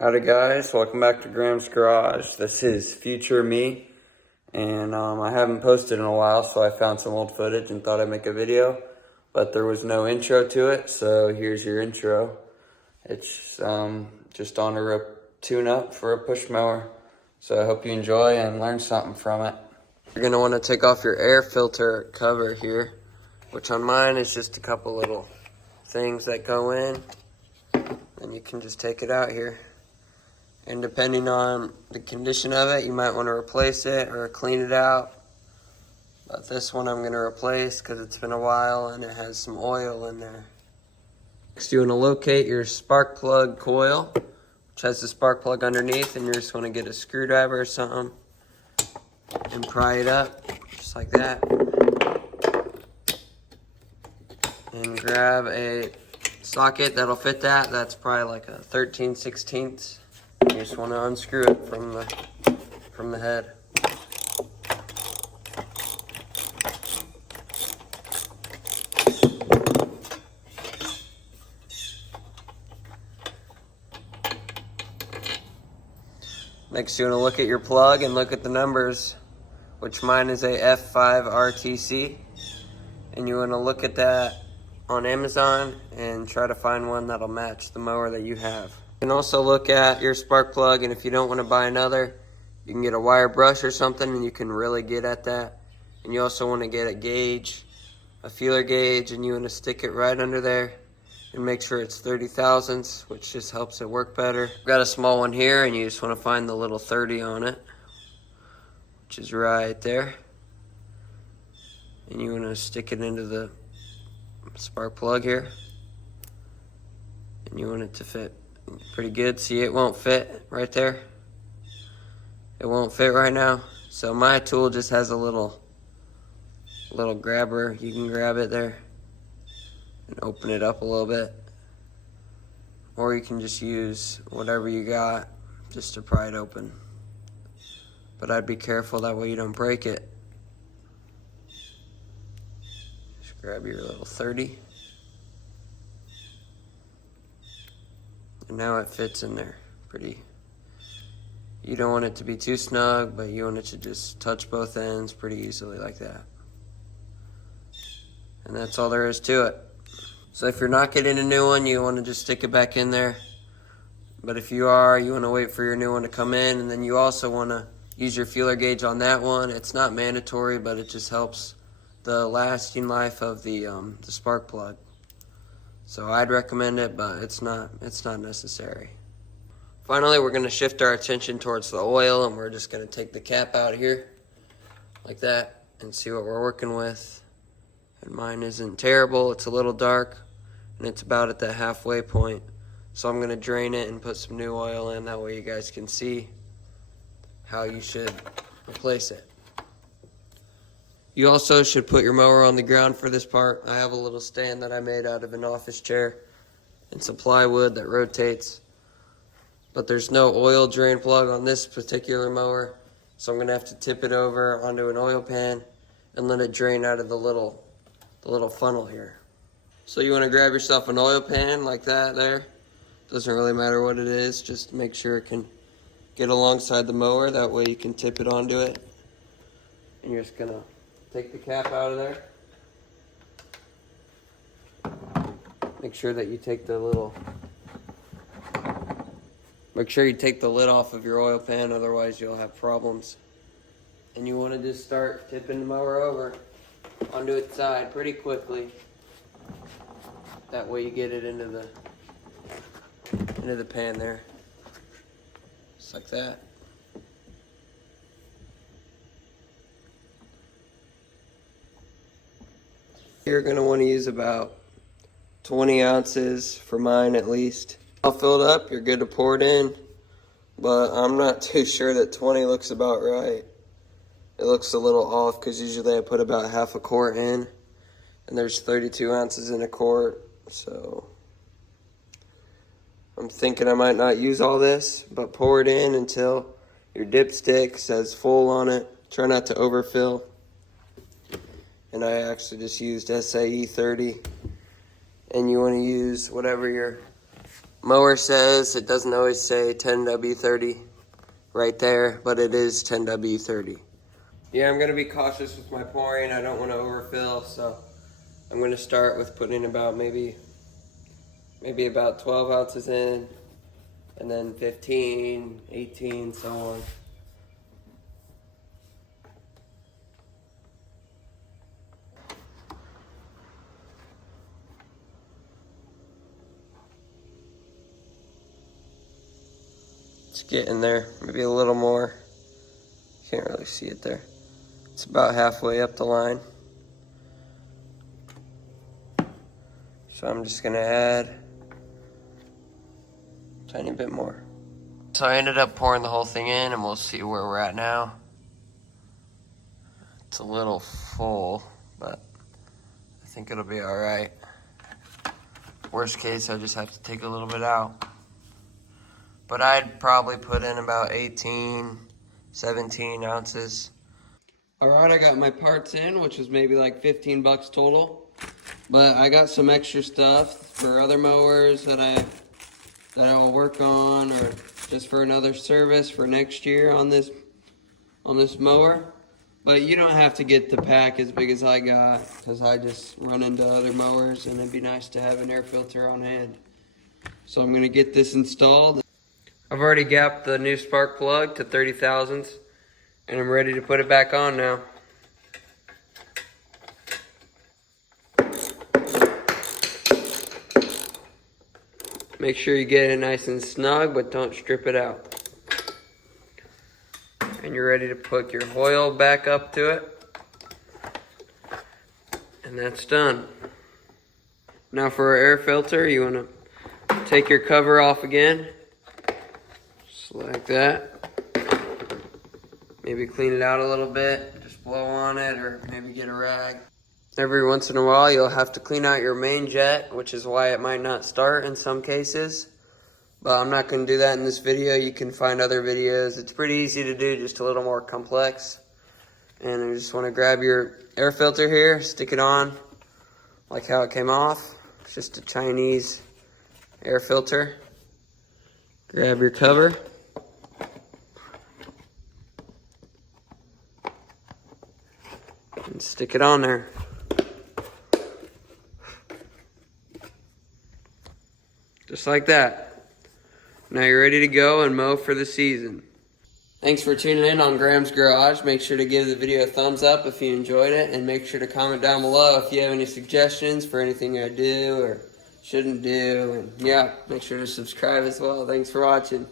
Howdy guys, welcome back to Graham's Garage. This is future me, and I haven't posted in a while, so I found some old footage and thought I'd make a video, but there was no intro to it, so here's your intro. It's just on a tune-up for a push mower, so I hope you enjoy and learn something from it. You're going to want to take off your air filter cover here, which on mine is just a couple little things that go in, and you can just take it out here. And depending on the condition of it, you might want to replace it or clean it out. But this one I'm going to replace because it's been a while and it has some oil in there. Next, you want to locate your spark plug coil, which has the spark plug underneath, and you just want to get a screwdriver or something and pry it up, just like that. And grab a socket that'll fit that. That's probably like a 13/16. You just want to unscrew it from the head. Next, you want to look at your plug and look at the numbers, which mine is a F5 RTC. And you want to look at that on Amazon and try to find one that'll match the mower that you have. You can also look at your spark plug, and if you don't want to buy another, you can get a wire brush or something and you can really get at that. And you also want to get a gauge, a feeler gauge, and you want to stick it right under there and make sure it's 30 thousandths, which just helps it work better. I've got a small one here, and you just want to find the little 30 on it, which is right there. And you want to stick it into the spark plug here, and you want it to fit pretty good. See, it won't fit right there. It won't fit right now. So my tool just has a little grabber. You can grab it there and open it up a little bit. Or you can just use whatever you got just to pry it open. But I'd be careful, that way you don't break it. Just grab your little 30. And now it fits in there pretty. You don't want it to be too snug, but you want it to just touch both ends pretty easily like that. And that's all there is to it. So if you're not getting a new one, you want to just stick it back in there. But if you are, you want to wait for your new one to come in, and then you also want to use your feeler gauge on that one. It's not mandatory, but it just helps the lasting life of the spark plug. So I'd recommend it, but it's not necessary. Finally, we're going to shift our attention towards the oil, and we're just going to take the cap out here like that and see what we're working with. And mine isn't terrible. It's a little dark, and it's about at the halfway point. So I'm going to drain it and put some new oil in. That way you guys can see how you should replace it. You also should put your mower on the ground for this part. I have a little stand that I made out of an office chair and some plywood that rotates. But there's no oil drain plug on this particular mower, so I'm going to have to tip it over onto an oil pan and let it drain out of the little funnel here. So you want to grab yourself an oil pan like that there. Doesn't really matter what it is, just make sure it can get alongside the mower. That way you can tip it onto it. And you're just going to take the cap out of there. Make sure that you take the lid off of your oil pan, otherwise you'll have problems. And you want to just start tipping the mower over onto its side pretty quickly. That way you get it into the pan there. Just like that. You're going to want to use about 20 ounces for mine at least. All filled up, you're good to pour it in, but I'm not too sure that 20 looks about right. It looks a little off because usually I put about half a quart in, and there's 32 ounces in a quart, so I'm thinking I might not use all this, but pour it in until your dipstick says full on it. Try not to overfill. And I actually just used SAE 30, and you want to use whatever your Mower says it doesn't always say 10W30 right there, but it is 10W30. Yeah, I'm gonna be cautious with my pouring. I don't want to overfill, so I'm gonna start with putting about maybe about 12 ounces in, and then 15, 18, so on. It's getting there, maybe a little more. Can't really see it there. It's about halfway up the line. So I'm just gonna add a tiny bit more. So I ended up pouring the whole thing in, and we'll see where we're at now. It's a little full, but I think it'll be all right. Worst case, I just have to take a little bit out. But I'd probably put in about 18, 17 ounces. All right, I got my parts in, which was maybe like 15 bucks total. But I got some extra stuff for other mowers that I'll work on, or just for another service for next year on this mower. But you don't have to get the pack as big as I got, because I just run into other mowers, and it'd be nice to have an air filter on hand. So I'm gonna get this installed. I've already gapped the new spark plug to 30 thousandths, and I'm ready to put it back on now. Make sure you get it nice and snug, but don't strip it out. And you're ready to put your oil back up to it. And that's done. Now for our air filter, you want to take your cover off again. Just like that. Maybe clean it out a little bit. Just blow on it, or maybe get a rag. Every once in a while, you'll have to clean out your main jet, which is why it might not start in some cases. But I'm not going to do that in this video. You can find other videos. It's pretty easy to do, just a little more complex. And I just want to grab your air filter here, stick it on like how it came off. It's just a Chinese air filter. Grab your cover. And stick it on there. Just like that. Now you're ready to go and mow for the season. Thanks for tuning in on Graham's Garage. Make sure to give the video a thumbs up if you enjoyed it, and make sure to comment down below if you have any suggestions for anything I do or shouldn't do. And yeah, make sure to subscribe as well. Thanks for watching.